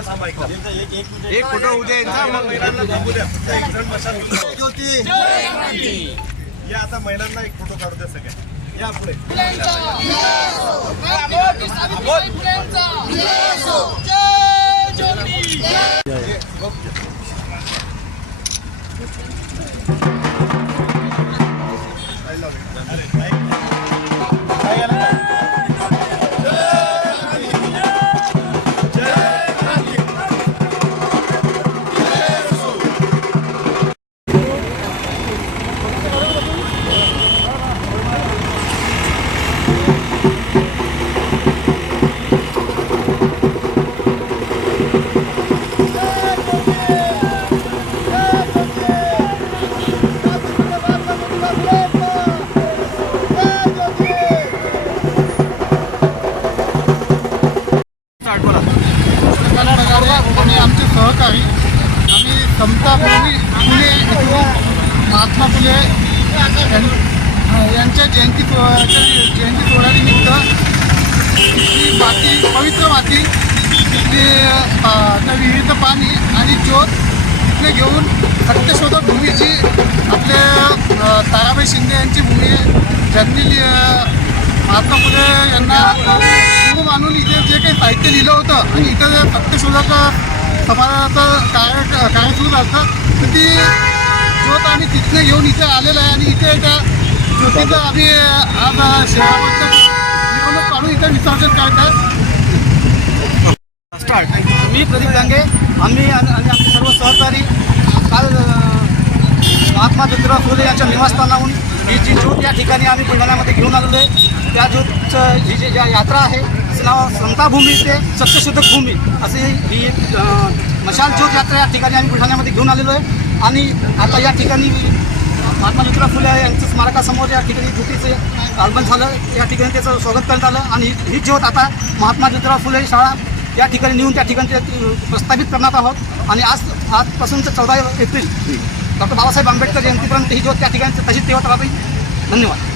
एक फोटो उद्या या आता महिलांना एक फोटो काढू द्या सगळ्या या पुढे आणि आमचे सहकारी आम्ही समता फुले महात्मा फुले यांच्या जयंती सोहळ्यानिमित्त ही माती पवित्र माती त्या विहिरीचं पाणी आणि ज्योत इथले घेऊन सत्यशोधक भूमीची आपले ताराबाई शिंदे यांची भूमी ज्यांनी महात्मा फुले यांना मानून इथे जे काही साहित्य लिहिलं होतं आणि इथं जे सत्यशोधक समाजाचं कार्य सुरू झालं तर ती ज्योत आम्ही तिथनं घेऊन इथे आलेलं आहे आणि इथे त्या ज्योतीचं आम्ही आज शेवाबद्दल मिरवणूक काढून इथे विसर्जन करत आहे. मी प्रदीप डांगे आम्ही आणि आमचे सर्व सहकारी काल महात्मा ज्योतिराव फुले यांच्या निवासस्थानाहून ही जी ज्योत या ठिकाणी आम्ही बुलढाण्यामध्ये घेऊन आलेलो आहे. त्या ज्योतचं ही जी यात्रा आहे तिचं नाव समताभूमी ते सत्यशोधक भूमी अशी ही मशाल ज्योत यात्रा या ठिकाणी आम्ही बुलढाण्यामध्ये घेऊन आलेलो आहे. आणि आता या ठिकाणी महात्मा ज्योतिराव फुले यांच्या स्मारकासमोर या ठिकाणी ज्योतीचे आगमन झालं. या ठिकाणी त्याचं स्वागत करण्यात आलं आणि ही ज्योत आता महात्मा ज्योतिराव फुले शाळा या ठिकाणी नेऊन त्या ठिकाणी प्रस्थापित करणार आहोत. आणि आजपासून 14 एप्रिल डॉक्टर बाबासाहेब आंबेडकर जयंतीपर्यंत ही ज्योत त्या ठिकाणी तशीच ठेवत राहते. धन्यवाद.